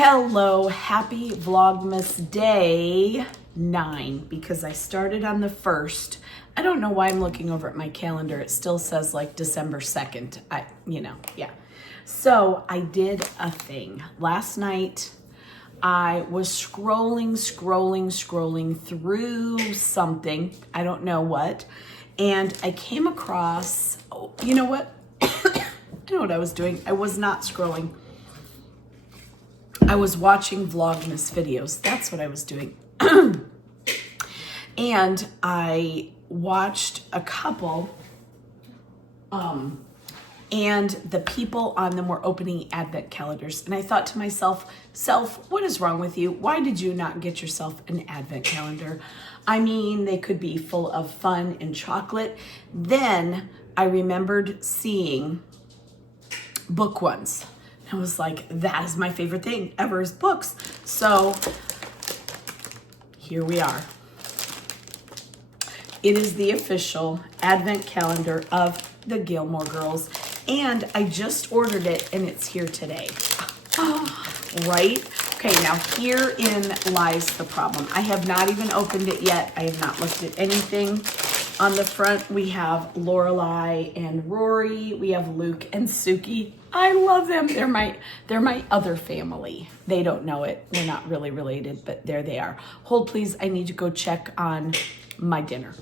Hello, happy Vlogmas day 9 because I started on the 1st. I don't know why I'm looking over at my calendar. It still says like December 2nd. Yeah. So I did a thing. Last night I was scrolling through something. I don't know what. And I came across, you know what? I know what I was doing. I was not scrolling. I was watching Vlogmas videos. That's what I was doing. And I watched a couple, and the people on them were opening advent calendars. And I thought to myself, what is wrong with you? Why did you not get yourself an advent calendar? I mean, they could be full of fun and chocolate. Then I remembered seeing book ones. I was like, that is my favorite thing ever is books. So here we are. It is the official advent calendar of the Gilmore Girls. And I just ordered it and it's here today. Right? Okay, now herein lies the problem. I have not even opened it yet. I have not looked at anything. On the front, we have Lorelai and Rory. We have Luke and Suki. I love them. They're my other family. They don't know it. We're not really related, but there they are. Hold, please. I need to go check on my dinner.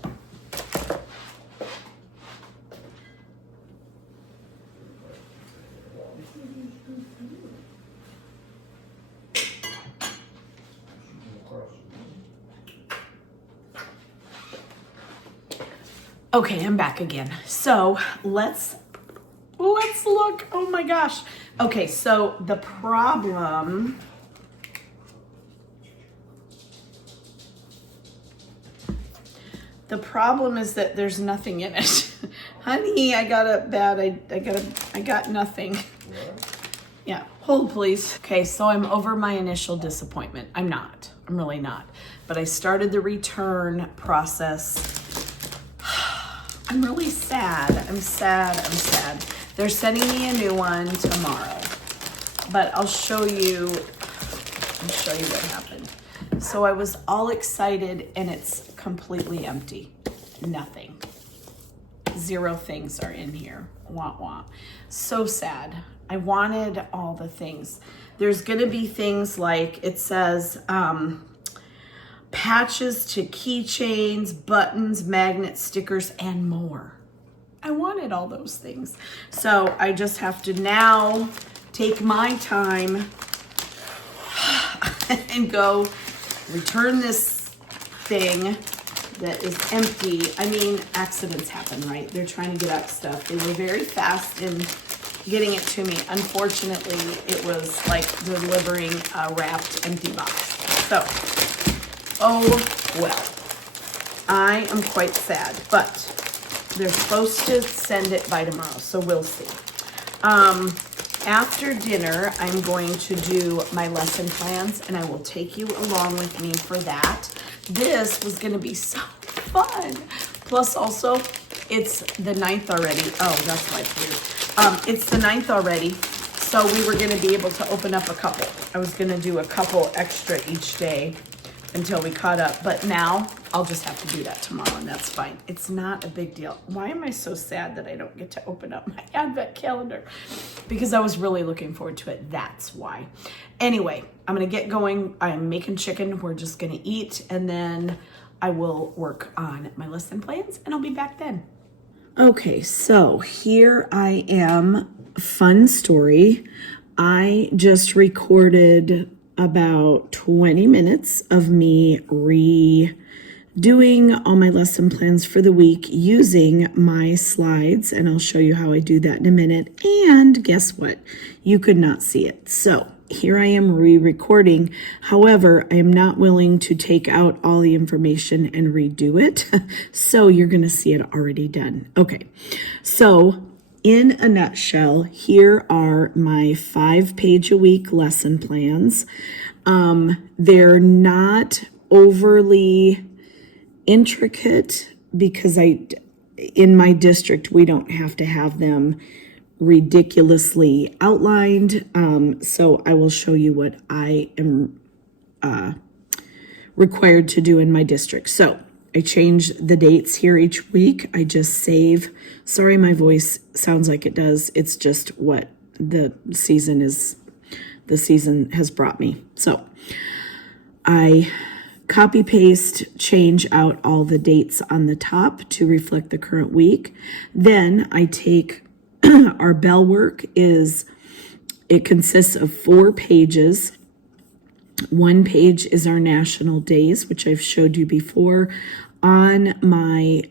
Okay, I'm back again. So let's look. Oh my gosh. Okay, so the problem is that there's nothing in it. Honey, I got nothing. Yeah, hold please. Okay, so I'm over my initial disappointment. I'm really not. But I started the return process. I'm really sad. I'm sad. They're sending me a new one tomorrow. But I'll show you what happened. So I was all excited and it's completely empty. Nothing. 0 things are in here. Wah wah. So sad. I wanted all the things. There's gonna be things like it says patches to keychains, buttons, magnets, stickers, and more. I wanted all those things. So I just have to now take my time and go return this thing that is empty. I mean, accidents happen, right? They're trying to get out stuff. They were very fast in getting it to me. Unfortunately, it was like delivering a wrapped empty box. So, oh well. I am quite sad, but they're supposed to send it by tomorrow, so we'll see. After dinner, I'm going to do my lesson plans, and I will take you along with me for that. This was going to be so fun. Plus, also, it's the 9th already. Oh, that's why it's weird. It's the 9th already, so we were going to be able to open up a couple. I was going to do a couple extra each day until we caught up, but now I'll just have to do that tomorrow, and that's fine. It's not a big deal. Why am I so sad that I don't get to open up my advent calendar? Because I was really looking forward to it. That's why. Anyway, I'm gonna get going. I'm making chicken. We're just gonna eat, and then I will work on my lesson plans, and I'll be back then. Okay, so here I am. Fun story. I just recorded about 20 minutes of me redoing all my lesson plans for the week using my slides, and I'll show you how I do that in a minute. And guess what? You could not see it. So here I am re-recording. However, I am not willing to take out all the information and redo it. So you're going to see it already done. Okay. So in a nutshell, here are my 5-page-a-week lesson plans. They're not overly intricate because in my district, we don't have to have them ridiculously outlined. So I will show you what I am required to do in my district. So I change the dates here each week. I just save. Sorry, my voice sounds like it does. It's just what the season has brought me. So I copy paste, change out all the dates on the top to reflect the current week. Then I take our bell work it consists of 4 pages. One page is our national days, which I've showed you before. On my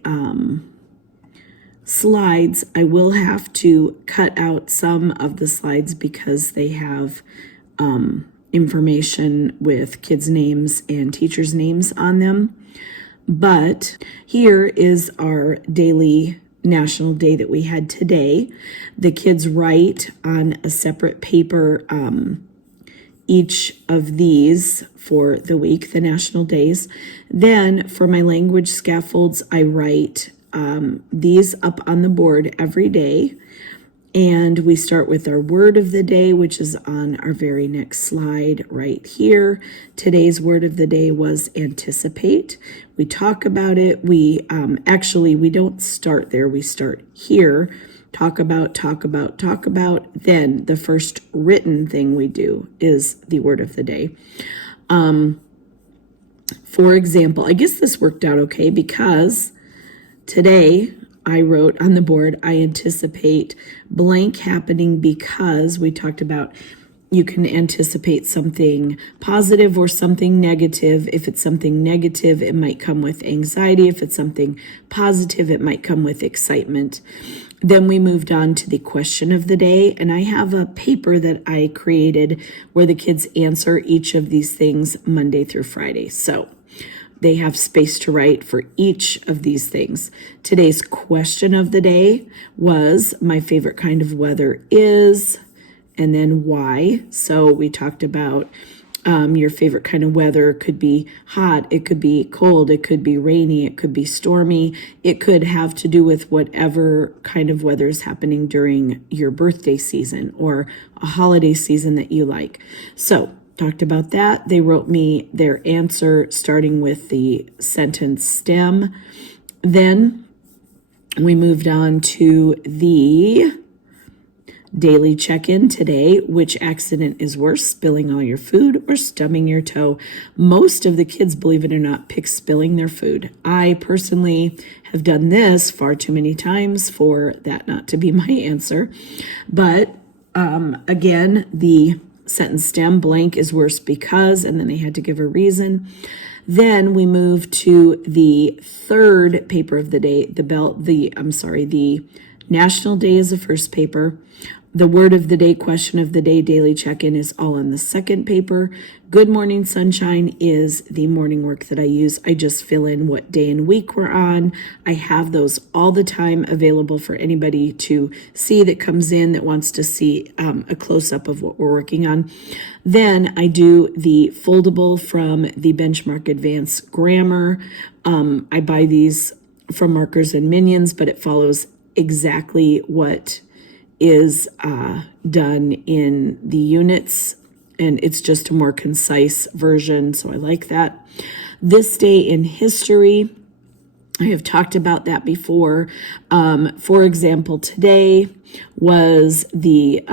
slides, I will have to cut out some of the slides because they have information with kids' names and teachers' names on them. But here is our daily national day that we had today. The kids write on a separate paper each of these for the week, the national days. Then for my language scaffolds, I write these up on the board every day. And we start with our word of the day, which is on our very next slide right here. Today's word of the day was anticipate. We talk about it. We don't start there. We start here. Talk about. Then the first written thing we do is the word of the day. For example, I guess this worked out okay because today I wrote on the board, I anticipate blank happening because we talked about you can anticipate something positive or something negative. If it's something negative, it might come with anxiety. If it's something positive, it might come with excitement. Then we moved on to the question of the day, and I have a paper that I created where the kids answer each of these things Monday through Friday. So they have space to write for each of these things. Today's question of the day was my favorite kind of weather is, and then why. So we talked about your favorite kind of weather could be hot, it could be cold, it could be rainy, it could be stormy. It could have to do with whatever kind of weather is happening during your birthday season or a holiday season that you like. So talked about that. They wrote me their answer starting with the sentence stem. Then we moved on to the daily check-in today. Which accident is worse, spilling all your food or stubbing your toe? Most of the kids, believe it or not, pick spilling their food. I personally have done this far too many times for that not to be my answer. But again, the sentence stem blank is worse because, and then they had to give a reason. Then we move to the third paper of the day. The national day is the first paper. The word of the day, question of the day, daily check-in is all on the second paper. Good morning sunshine is the morning work that I use. I just fill in what day and week we're on. I have those all the time available for anybody to see that comes in that wants to see a close-up of what we're working on. Then I do the foldable from the Benchmark Advanced Grammar. I buy these from Markers and Minions, but it follows exactly what is done in the units, and it's just a more concise version, so I like that. This day in history, I have talked about that before. For example, today was the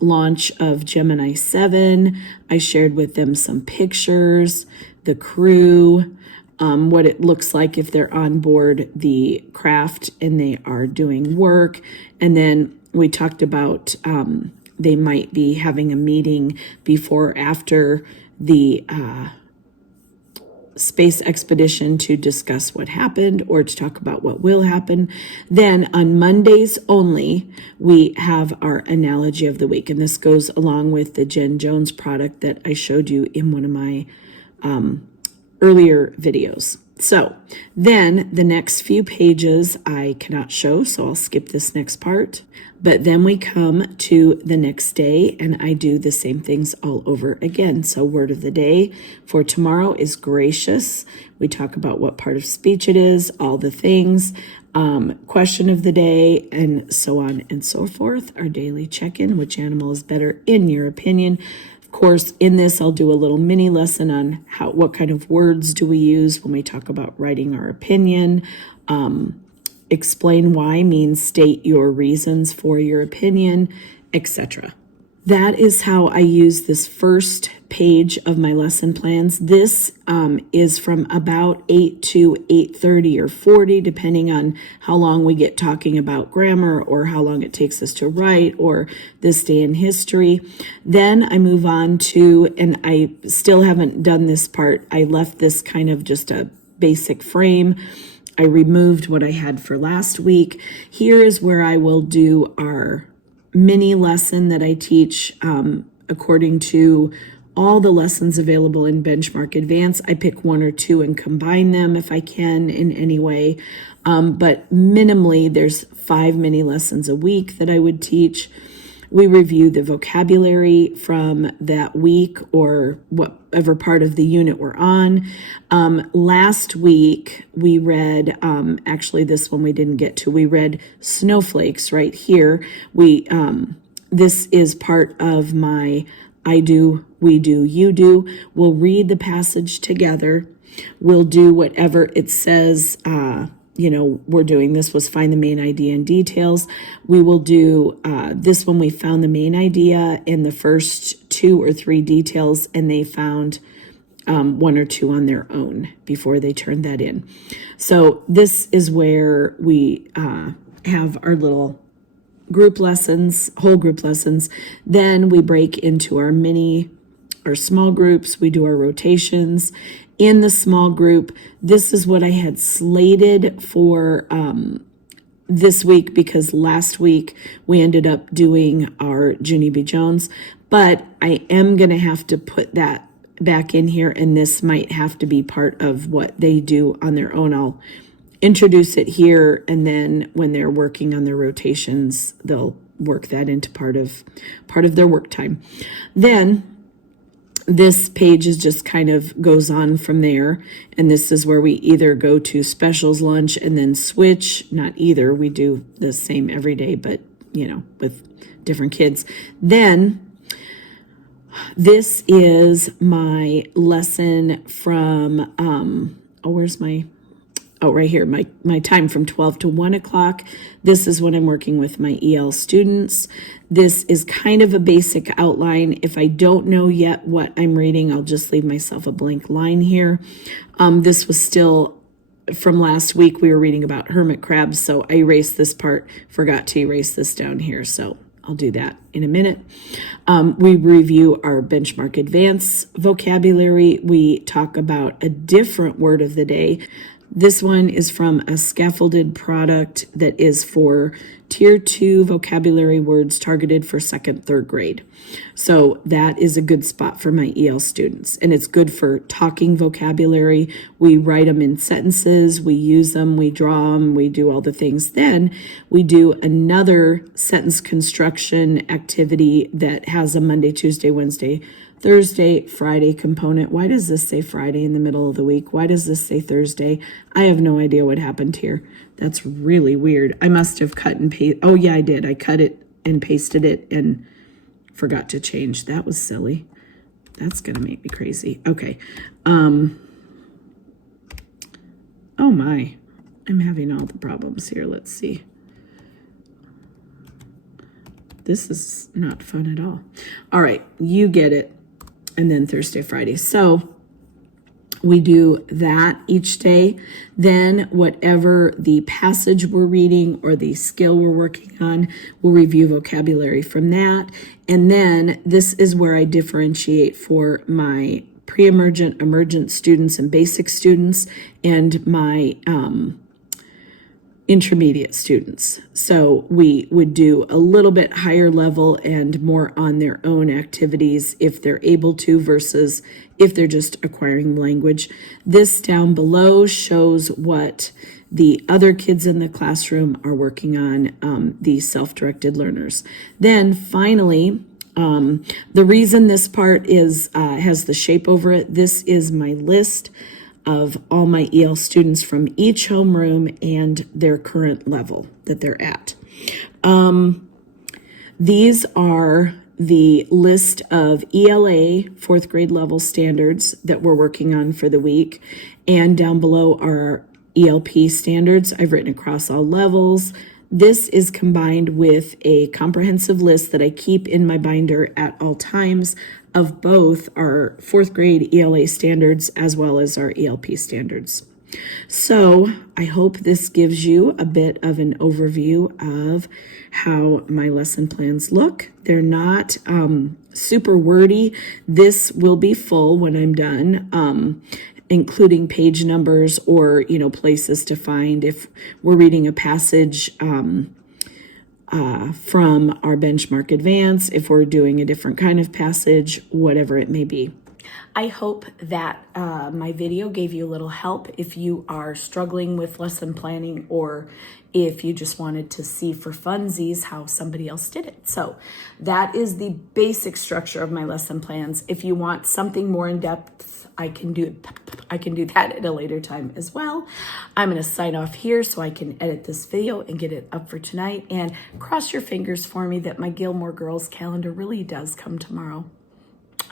launch of Gemini 7. I shared with them some pictures, the crew, what it looks like if they're on board the craft and they are doing work. And then we talked about they might be having a meeting before or after the space expedition to discuss what happened or to talk about what will happen. Then on Mondays only, we have our analogy of the week. And this goes along with the Jen Jones product that I showed you in one of my earlier videos. So then the next few pages I cannot show, so I'll skip this next part. But then we come to the next day and I do the same things all over again. So word of the day for tomorrow is gracious. We talk about what part of speech it is, all the things. question of the day, and so on and so forth. Our daily check-in, which animal is better in your opinion? Of course, in this, I'll do a little mini lesson on what kind of words do we use when we talk about writing our opinion. Explain why means state your reasons for your opinion, etc. That is how I use this first page of my lesson plans. This is from about 8 to 8:30 or 40, depending on how long we get talking about grammar or how long it takes us to write or this day in history. Then I move on to, and I still haven't done this part, I left this kind of just a basic frame. I removed what I had for last week. Here is where I will do our mini lesson that I teach according to all the lessons available in Benchmark Advance. I pick one or two and combine them if I can in any way. But minimally, there's 5 mini lessons a week that I would teach. We review the vocabulary from that week or whatever part of the unit we're on. Last week, we read, actually this one we didn't get to, we read snowflakes right here. This is part of my I do, we do, you do. We'll read the passage together. We'll do whatever it says, we're doing. This was find the main idea and details. We will do this one. We found the main idea in the first 2 or 3 details, and they found 1 or 2 on their own before they turned that in. So this is where we have our little group lessons, whole group lessons. Then we break into our small groups. We do our rotations. In the small group, this is what I had slated for this week, because last week we ended up doing our Junie B. Jones, but I am going to have to put that back in here, and this might have to be part of what they do on their own. I'll introduce it here, and then when they're working on their rotations, they'll work that into part of their work time. Then this page is just kind of goes on from there, and this is where we either go to specials lunch and then switch. Not either, we do the same every day, but with different kids. Then this is my lesson from right here, my time from 12 to 1 o'clock. This is when I'm working with my EL students. This is kind of a basic outline. If I don't know yet what I'm reading, I'll just leave myself a blank line here. This was still from last week. We were reading about hermit crabs, so I erased this part, forgot to erase this down here, so I'll do that in a minute. We review our Benchmark Advance vocabulary. We talk about a different word of the day. This one is from a scaffolded product that is for Tier 2 vocabulary words targeted for 2nd, 3rd grade. So that is a good spot for my EL students. And it's good for talking vocabulary. We write them in sentences, we use them, we draw them, we do all the things. Then we do another sentence construction activity that has a Monday, Tuesday, Wednesday, Thursday, Friday component. Why does this say Friday in the middle of the week? Why does this say Thursday? I have no idea what happened here. That's really weird. I must have cut and pasted. Oh yeah, I did. I cut it and pasted it and forgot to change. That was silly. That's gonna make me crazy. Okay. Oh my, I'm having all the problems here. Let's see. This is not fun at all. All right, you get it. And then Thursday, Friday. So we do that each day. Then whatever the passage we're reading or the skill we're working on, we'll review vocabulary from that. And then this is where I differentiate for my pre-emergent, emergent students and basic students and my intermediate students. So we would do a little bit higher level and more on their own activities if they're able to versus if they're just acquiring language. This down below shows what the other kids in the classroom are working on, the self-directed learners. Then finally, the reason this part is has the shape over it, this is my list of all my EL students from each homeroom and their current level that they're at. These are the list of ELA 4th grade level standards that we're working on for the week. And down below are ELP standards I've written across all levels. This is combined with a comprehensive list that I keep in my binder at all times of both our 4th grade ELA standards as well as our ELP standards. So I hope this gives you a bit of an overview of how my lesson plans look. They're not super wordy. This will be full when I'm done, including page numbers or, places to find if we're reading a passage from our benchmark advance, if we're doing a different kind of passage, whatever it may be. I hope that my video gave you a little help if you are struggling with lesson planning or if you just wanted to see for funsies how somebody else did it. So that is the basic structure of my lesson plans. If you want something more in depth, I can do that at a later time as well. I'm going to sign off here so I can edit this video and get it up for tonight. And cross your fingers for me that my Gilmore Girls calendar really does come tomorrow.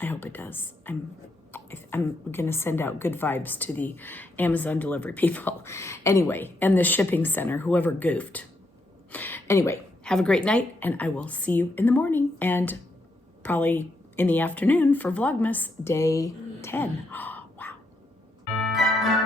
I hope it does. I'm going to send out good vibes to the Amazon delivery people. Anyway, and the shipping center, whoever goofed. Anyway, have a great night, and I will see you in the morning and probably in the afternoon for Vlogmas Day 10. Wow.